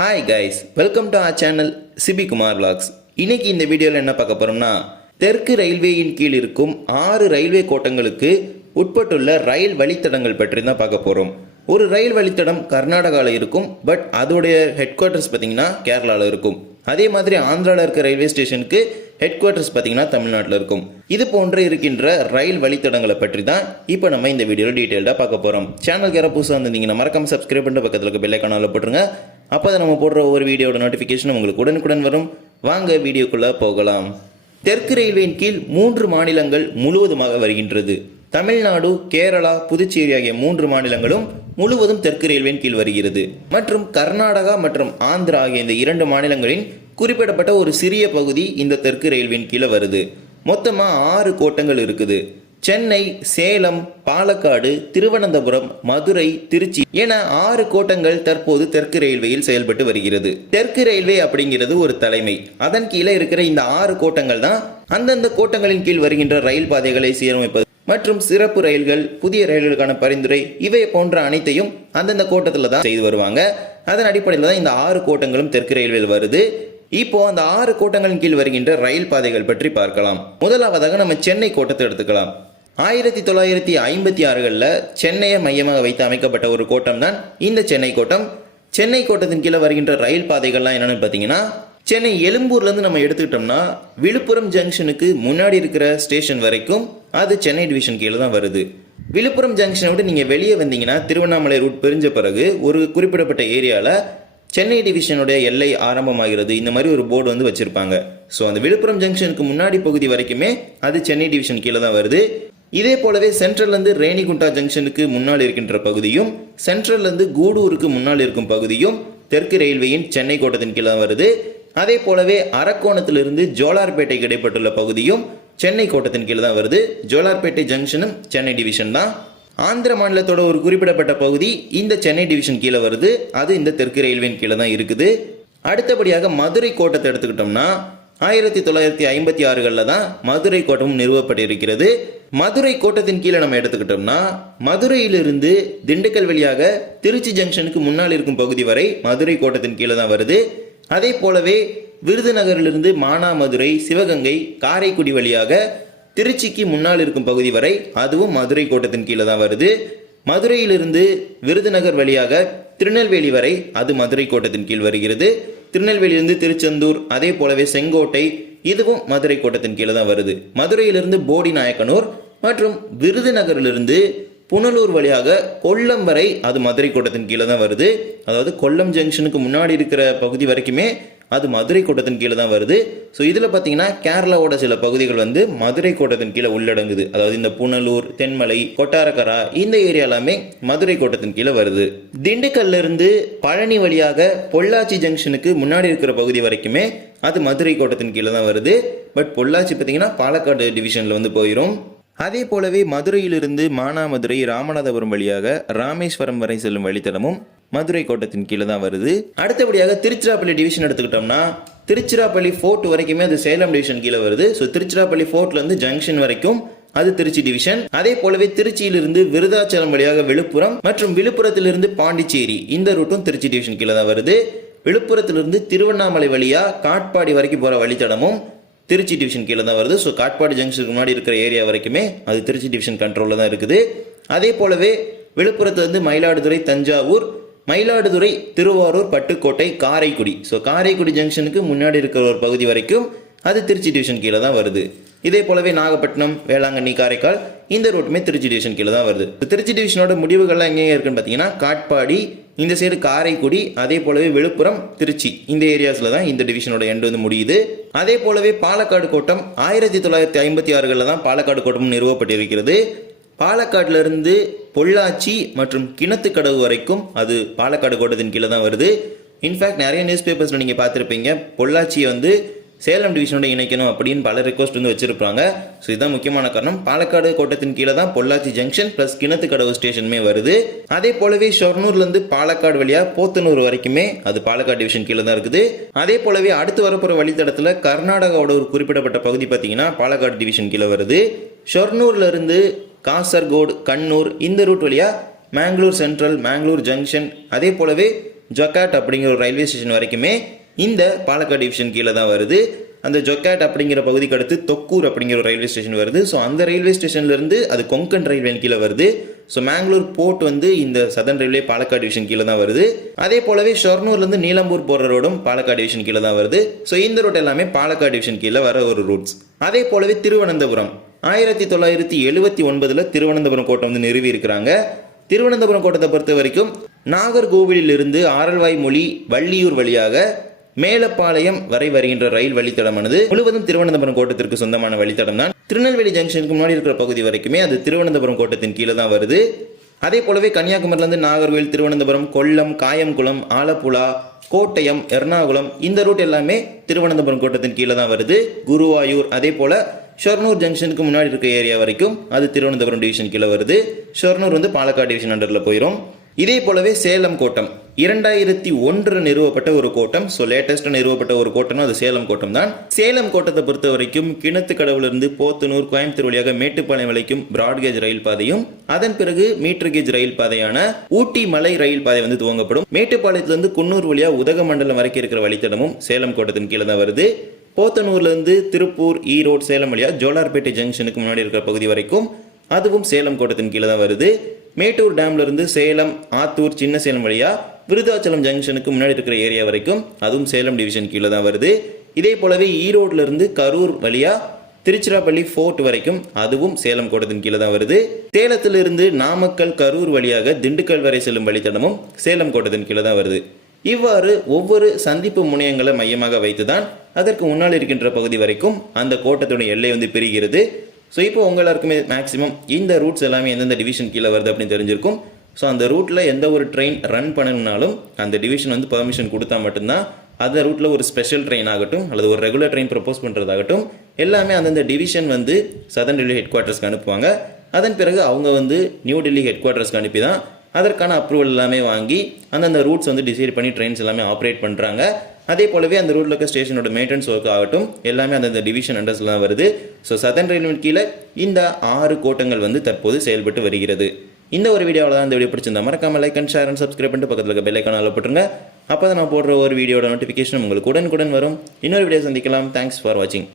Hi guys, welcome to our channel Sibi Kumar vlogs. இன்னைக்கு இந்த வீடியோவில் என்ன பார்க்க போறோம்னா, தெற்கு ரயில்வேயின் கீழ் இருக்கும் 6 ரயில்வே கோட்டங்களுக்கு உட்பட்டுள்ள ரயில் வழித்தடங்கள் பற்றி தான் பார்க்க போறோம். ஒரு ரயில் வழித்தடம் கர்நாடகாவில் இருக்கும், பட் அதோடைய ஹெட் குவார்ட்டர்ஸ் பார்த்தீங்கன்னா கேரளாவில் இருக்கும். அதே மாதிரி ஆந்திராவில் இருக்க ரயில்வே ஸ்டேஷனுக்கு ஹெட் குவார்ட்டர்ஸ் பார்த்தீங்கன்னா தமிழ்நாட்டில் இருக்கும். இது போன்ற இருக்கின்ற ரயில் வழித்தடங்களை பற்றி தான் இப்போ நம்ம இந்த வீடியோவில் டீட்டெயில்டாக பார்க்க போகிறோம். சேனலுக்கு யாராவது புதுசாக வந்திருந்தீங்கன்னா மறக்காம சப்ஸ்கிரைப் பண்ணிட்டு பக்கத்தில் இருக்க பெல் ஐகானில் போட்டுருங்க. அப்போ தான் நம்ம போடுற ஒவ்வொரு வீடியோட நோட்டிஃபிகேஷன் உங்களுக்கு உடனுக்குடன் வரும். வாங்க வீடியோக்குள்ளே போகலாம். தெற்கு ரயில்வேயின் கீழ் 3 மாநிலங்கள் முழுவதுமாக வருகின்றது. தமிழ்நாடு, கேரளா, புதுச்சேரி ஆகிய 3 மாநிலங்களும் முழுவதும் தெற்கு ரயில்வேயின் கீழ் வருகிறது. மற்றும் கர்நாடகா மற்றும் ஆந்திரா ஆகிய இந்த 2 மாநிலங்களின் குறிப்பிடப்பட்ட ஒரு சிறிய பகுதி இந்த தெற்கு ரயில்வேயின் கீழே வருது. மொத்தமாக 6 கோட்டங்கள் இருக்குது. சென்னை, சேலம், பாலக்காடு, திருவனந்தபுரம், மதுரை, திருச்சி என 6 கோட்டங்கள் தற்போது தெற்கு ரயில்வேயில் செயல்பட்டு வருகிறது. தெற்கு ரயில்வே அப்படிங்கிறது ஒரு தலைமை. அதன் கீழே இருக்கிற இந்த 6 கோட்டங்கள் தான் அந்தந்த கோட்டங்களின் கீழ் வருகின்ற ரயில் பாதைகளை சீரமைப்பது மற்றும் சிறப்பு ரயில்கள், புதிய ரயில்களுக்கான பரிந்துரை இவை போன்ற அனைத்தையும் அந்தந்த கோட்டத்தில் தான் செய்து வருவாங்க. அதன் அடிப்படையில் தான் இந்த 6 கோட்டங்களும் தெற்கு ரயில்வேயில் வருது. இப்போ அந்த 6 கோட்டங்களின் கீழ் வருகின்ற ரயில் பாதைகள் பற்றி பார்க்கலாம். முதலாவதாக நம்ம சென்னை கோட்டத்தை எடுத்துக்கலாம். 1956களில் சென்னையை மையமாக வைத்து அமைக்கப்பட்ட ஒரு கோட்டம் தான் இந்த சென்னை கோட்டம். சென்னை கோட்டத்தின் கீழே வருகின்ற ரயில் பாதைகள்லாம் என்னன்னு பார்த்தீங்கன்னா, சென்னை எழும்பூர்லேருந்து நம்ம எடுத்துக்கிட்டோம்னா விழுப்புரம் ஜங்ஷனுக்கு முன்னாடி இருக்கிற ஸ்டேஷன் வரைக்கும் அது சென்னை டிவிஷன் கீழே தான் வருது. விழுப்புரம் ஜங்ஷனை விட்டு நீங்கள் வெளியே வந்தீங்கன்னா திருவண்ணாமலை ரூட் பிரிஞ்ச பிறகு ஒரு குறிப்பிடப்பட்ட ஏரியாவில் சென்னை டிவிஷனுடைய எல்லை ஆரம்பமாகிறது. இந்த மாதிரி ஒரு போர்டு வந்து வச்சுருப்பாங்க. ஸோ அந்த விழுப்புரம் ஜங்ஷனுக்கு முன்னாடி பகுதி வரைக்குமே அது சென்னை டிவிஷன் கீழே தான் வருது. இதே போலவே சென்ட்ரல்லேருந்து ரேணிகுண்டா ஜங்ஷனுக்கு முன்னால் இருக்கின்ற பகுதியும் சென்ட்ரல்லேருந்து கூடூருக்கு முன்னால் இருக்கும் பகுதியும் தெற்கு ரயில்வேயின் சென்னை கோட்டத்தின் கீழே வருது. அதே போலவே அரக்கோணத்திலிருந்து ஜோலார்பேட்டைக்கு இடைப்பட்டுள்ள பகுதியும் சென்னை கோட்டத்தின் கீழே தான் வருது. ஜோலார்பேட்டை ஜங்ஷனும் சென்னை டிவிஷன் தான். ஆந்திர மாநிலத்தோட ஒரு குறிப்பிடப்பட்ட பகுதி இந்த சென்னை டிவிஷன் கீழே வருது. அது இந்த தெற்கு ரயில்வேயின் கீழே தான் இருக்குது. அடுத்தபடியாக மதுரை கோட்டத்தை எடுத்துக்கிட்டோம்னா 1956களில் தான் மதுரை கோட்டமும் நிறுவப்பட்டிருக்கிறது. மதுரை கோட்டத்தின் கீழே நம்ம எடுத்துக்கிட்டோம்னா மதுரையிலிருந்து திண்டுக்கல் வழியாக திருச்சி ஜங்ஷனுக்கு முன்னால் இருக்கும் பகுதி வரை மதுரை கோட்டத்தின் கீழே தான் வருது. அதே போலவே விருதுநகரிலிருந்து மானாமதுரை, சிவகங்கை, காரைக்குடி வழியாக திருச்சிக்கு முன்னால் இருக்கும் பகுதி வரை அதுவும் மதுரை கோட்டத்தின் கீழே தான் வருது. மதுரையிலிருந்து விருதுநகர் வழியாக திருநெல்வேலி வரை அது மதுரை கோட்டத்தின் கீழ் வருகிறது. திருநெல்வேலியிலிருந்து திருச்செந்தூர், அதே போலவே செங்கோட்டை இதுவும் மதுரை கோட்டத்தின் கீழே தான் வருது. மதுரையிலிருந்து போடி நாயக்கனூர் மற்றும் விருதுநகரிலிருந்து புனலூர் வழியாக கொல்லம் வரை அது மதுரை கோட்டத்தின் கீழே தான் வருது. அதாவது கொல்லம் ஜங்ஷனுக்கு முன்னாடி இருக்கிற பகுதி வரைக்குமே அது மதுரை கோட்டத்தின் கீழே தான் வருது. ஸோ இதில் பார்த்தீங்கன்னா கேரளாவோட சில பகுதிகள் வந்து மதுரை கோட்டத்தின் கீழே உள்ளடங்குது. அதாவது இந்த புனலூர், தென்மலை, கொட்டாரக்கரா இந்த ஏரியா எல்லாமே மதுரை கோட்டத்தின் கீழே வருது. திண்டுக்கல்ல இருந்து பழனி வழியாக பொள்ளாச்சி ஜங்ஷனுக்கு முன்னாடி இருக்கிற பகுதி வரைக்குமே அது மதுரை கோட்டத்தின் கீழே தான் வருது. பட் பொள்ளாச்சி பார்த்தீங்கன்னா பாலக்காடு டிவிஷனில் வந்து போயிடும். அதே போலவே மதுரையிலிருந்து மானாமதுரை, ராமநாதபுரம் வழியாக ராமேஸ்வரம் வரை செல்லும் வழித்தடமும் மதுரை கோட்டத்தின் கீழே தான் வருது. அடுத்தபடியாக திருச்சிராப்பள்ளி டிவிஷன் எடுத்துக்கிட்டோம்னா திருச்சிராப்பள்ளி ஃபோர்ட் வரைக்குமே அது சேலம் டிவிஷன் கீழே வருது. ஸோ திருச்சிராப்பள்ளி ஃபோர்ட்லேருந்து ஜங்ஷன் வரைக்கும் அது திருச்சி டிவிஷன். அதே போலவே திருச்சியிலிருந்து விருதாச்சலம் வழியாக விழுப்புரம் மற்றும் விழுப்புரத்திலிருந்து பாண்டிச்சேரி இந்த ரூட்டும் திருச்சி டிவிஷன் கீழே தான் வருது. விழுப்புரத்திலிருந்து திருவண்ணாமலை வழியா காட்பாடி வரைக்கும் போகிற வழித்தடமும் திருச்சி டிவிஷன் கீழே தான் வருது. ஸோ காட்பாடி ஜங்ஷனுக்கு முன்னாடி இருக்கிற ஏரியா வரைக்குமே அது திருச்சி டிவிஷன் கண்ட்ரோலில் தான் இருக்குது. அதே போலவே விழுப்புரத்துலேருந்து மயிலாடுதுறை, தஞ்சாவூர், மயிலாடுதுறை, திருவாரூர், பட்டுக்கோட்டை, காரைக்குடி, ஸோ காரைக்குடி ஜங்ஷனுக்கு முன்னாடி இருக்கிற ஒரு பகுதி வரைக்கும் அது திருச்சி டிவிஷன் கீழே தான் வருது. இதே போலவே நாகப்பட்டினம், வேளாங்கண்ணி, காரைக்கால் இந்த ரூட்டுமே திருச்சி டிவிஷன் கீழே தான் வருது. திருச்சி டிவிஷனோட முடிவுகள்லாம் எங்கெங்க இருக்குன்னு பார்த்தீங்கன்னா காட்பாடி, இந்த சைடு காரைக்குடி, அதே போலவே விழுப்புரம், திருச்சி இந்த ஏரியாஸில் தான் இந்த டிவிஷனோட எண்டு வந்து முடியுது. அதே போலவே பாலக்காடு கோட்டம் 1956களில் தான் பாலக்காடு கோட்டமும் நிறுவப்பட்டிருக்கிறது. பாலக்காட்டிலிருந்து பொள்ளாச்சி மற்றும் கிணத்துக்கடவு வரைக்கும் அது பாலக்காடு கோட்டத்தின் கீழே தான் வருது. இன்ஃபேக்ட் நிறைய நியூஸ் பேப்பர்ஸில் நீங்கள் பார்த்துருப்பீங்க, பொள்ளாச்சியை வந்து சேலம் டிவிஷனோட இணைக்கணும் அப்படின்னு பல ரிக்வஸ்ட் வந்து வச்சிருப்பாங்க. ஸோ இதுதான் முக்கியமான காரணம். பாலக்காடு கோட்டத்தின் கீழே தான் பொள்ளாச்சி ஜங்ஷன் பிளஸ் கிணத்துக்கடவு ஸ்டேஷனுமே வருது. அதே போலவே ஷொர்னூர்லேருந்து பாலக்காடு வழியாக போத்தனூர் வரைக்குமே அது பாலக்காடு டிவிஷன் கீழே தான் இருக்குது. அதே போலவே அடுத்து வரப்போகிற வழித்தடத்தில் கர்நாடகாவோட ஒரு குறிப்பிடப்பட்ட பகுதி பார்த்தீங்கன்னா பாலக்காடு டிவிஷன் கீழே வருது. ஷொர்னூர்லேருந்து காசர்கோடு, கண்ணூர் இந்த ரூட் வழியாக மேங்களூர் சென்ட்ரல், மேங்களூர் ஜங்ஷன், அதே போலவே ஜொக்காட் அப்படிங்கிற ஒரு ரயில்வே ஸ்டேஷன் வரைக்குமே இந்த பாலக்காடு டிவிஷன் கீழே தான் வருது. அந்த ஜொக்காட் அப்படிங்கிற பகுதிக்கு அடுத்து தொக்கூர் அப்படிங்கிற ஒரு ரயில்வே ஸ்டேஷன் வருது. ஸோ அந்த ரயில்வே ஸ்டேஷன்லேருந்து அது கொங்கன் ரயில்வே கீழே வருது. ஸோ மேங்களூர் போர்ட் வந்து இந்த சதர்ன் ரயில்வே பாலக்காடு டிவிஷன் கீழே தான் வருது. அதே போலவே ஷொர்ணூர்லேருந்து நீலம்பூர் போகிற ரோடும் பாலக்காடு டிவிஷன் கீழே தான் வருது. ஸோ இந்த ரூட் எல்லாமே பாலக்காடு டிவிஷன் கீழே வர ஒரு ரூட்ஸ். அதே போலவே திருவனந்தபுரம் 1979 திருவனந்தபுரம் கோட்டம் வந்து நிறுவி இருக்கிறாங்க. திருவனந்தபுரம் கோட்டத்தை பொறுத்த வரைக்கும் நாகர்கோவிலிருந்து ஆரல்வாய் மொழி வள்ளியூர் வழியாக மேலப்பாளையம் வரை வருகின்ற ரயில் வழித்தடமானது முழுவதும் திருவனந்தபுரம் கோட்டத்திற்கு சொந்தமான வழித்தடம் தான். திருநெல்வேலி ஜங்ஷனுக்கு முன்னாடி இருக்கிற பகுதி வரைக்குமே அது திருவனந்தபுரம் கோட்டத்தின் கீழே தான் வருது. அதே போலவே கன்னியாகுமரியிலிருந்து நாகர்கோவில், திருவனந்தபுரம், கொல்லம், காயம்குளம், ஆலப்புழா, கோட்டயம், எர்ணாகுளம் இந்த ரூட் எல்லாமே திருவனந்தபுரம் கோட்டத்தின் கீழே தான் வருது. குருவாயூர், அதே போல ஷொர்ணூர் ஜங்ஷனுக்கு முன்னாடி இருக்க ஏரியா வரைக்கும் அது திருவனந்தபுரம் டிவிஷன் கீழே வருது. ஷொர்ணூர் வந்து பாலக்காடு டிவிஷன் அண்டரில் போயிடும். இதே போலவே சேலம் கோட்டம் 2001 நிறுவப்பட்ட ஒரு கோட்டம். ஸோ லேட்டஸ்ட்டாக நிறுவப்பட்ட ஒரு கோட்டம்னா அது சேலம் கோட்டம் தான். சேலம் கோட்டத்தை பொறுத்த வரைக்கும் கிணத்துக்கடவுலிருந்து போத்தனூர், கோயம்புத்தூர் வழியாக மேட்டுப்பாளையம் வரைக்கும் பிராட்கேஜ் ரயில் பாதையும், அதன் பிறகு மீட்டர் கேஜ் ரயில் பாதையான ஊட்டி மலை ரயில் பாதை வந்து துவங்கப்படும். மேட்டுப்பாளையத்திலிருந்து குன்னூர் வழியாக உதகமண்டலம் வரைக்கும் இருக்கிற வழித்தடமும் சேலம் கோட்டத்தின் கீழே தான் வருது. போத்தனூர்லேருந்து திருப்பூர், ஈரோடு, சேலம் வழியாக ஜோலார்பேட்டை ஜங்ஷனுக்கு முன்னாடி இருக்கிற பகுதி வரைக்கும் அதுவும் சேலம் கோட்டத்தின் கீழே தான் வருது. மேட்டூர் டேம்ல இருந்து சேலம், ஆத்தூர், சின்ன சேலம் வழியா விருதாச்சலம் ஜங்ஷனுக்கு முன்னாடி இருக்கிற ஏரியா வரைக்கும் அதுவும் சேலம் டிவிஷன் கீழே தான் வருது. இதே போலவே ஈரோடுல இருந்து கரூர் வழியா திருச்சிராப்பள்ளி ஃபோர்ட் வரைக்கும் அதுவும் சேலம் கோட்டத்தின் கீழே தான் வருது. சேலத்திலிருந்து நாமக்கல், கரூர் வழியாக திண்டுக்கல் வரை செல்லும் வழித்தடமும் சேலம் கோட்டத்தின் கீழே தான் வருது. இவ்வாறு ஒவ்வொரு சந்திப்பு முனையங்களை மையமாக வைத்துதான் அதற்கு முன்னால் இருக்கின்ற பகுதி வரைக்கும் அந்த கோட்டத்துடைய எல்லை வந்து பிரிகிறது. ஸோ இப்போ உங்க எல்லாருக்குமே மேக்ஸிமம் இந்த ரூட்ஸ் எல்லாமே எந்தெந்த டிவிஷன் கீழே வருது அப்படின்னு தெரிஞ்சிருக்கும். ஸோ அந்த ரூட்டில் எந்த ஒரு ட்ரெயின் ரன் பண்ணணும்னாலும் அந்த டிவிஷன் வந்து பெர்மிஷன் கொடுத்தா மட்டும்தான் அந்த ரூட்டில் ஒரு ஸ்பெஷல் ட்ரெயின் ஆகட்டும் அல்லது ஒரு ரெகுலர் ட்ரெயின் ப்ரப்போஸ் பண்ணுறதாகட்டும் எல்லாமே அந்தந்த டிவிஷன் வந்து சதர்ன் டெல்லி ஹெட் குவார்ட்டர்ஸ்க்கு அனுப்புவாங்க. அதன் பிறகு அவங்க வந்து நியூ டெல்லி ஹெட் குவார்ட்டர்ஸ்க்கு அனுப்பி தான் அதற்கான அப்ரூவல் எல்லாமே வாங்கி அந்தந்த ரூட்ஸ் வந்து டிசைட் பண்ணி ட்ரெயின்ஸ் எல்லாமே ஆப்ரேட் பண்ணுறாங்க. அதே போலவே அந்த ரூட்ல இருக்க ஸ்டேஷனோட மெயின்டெனன்ஸ் ஒர்க் ஆகட்டும் எல்லாமே அந்த டிவிஷன் அண்டர்ஸ்ல தான் வருது. ஸோ சதர்ன் ரயில்வே கீழே இந்த 6 கோட்டங்கள் வந்து தற்போது செயல்பட்டு வருகிறது. இந்த ஒரு வீடியோவில் தான் இந்த வீடியோ பிடிச்சிருந்தா மறக்காம like and share and subscribe பண்ணிட்டு பக்கத்தில் இருக்க பெல் ஐகான் ஆல் போட்டுருங்க. அப்போ தான் நான் போடுற ஒரு வீடியோட நோட்டிஃபிகேஷன் உங்களுக்கு உடனுக்குடன் வரும். இன்னொரு வீடியோ சந்திக்கலாம். தேங்க்ஸ் ஃபார் வாட்சிங்.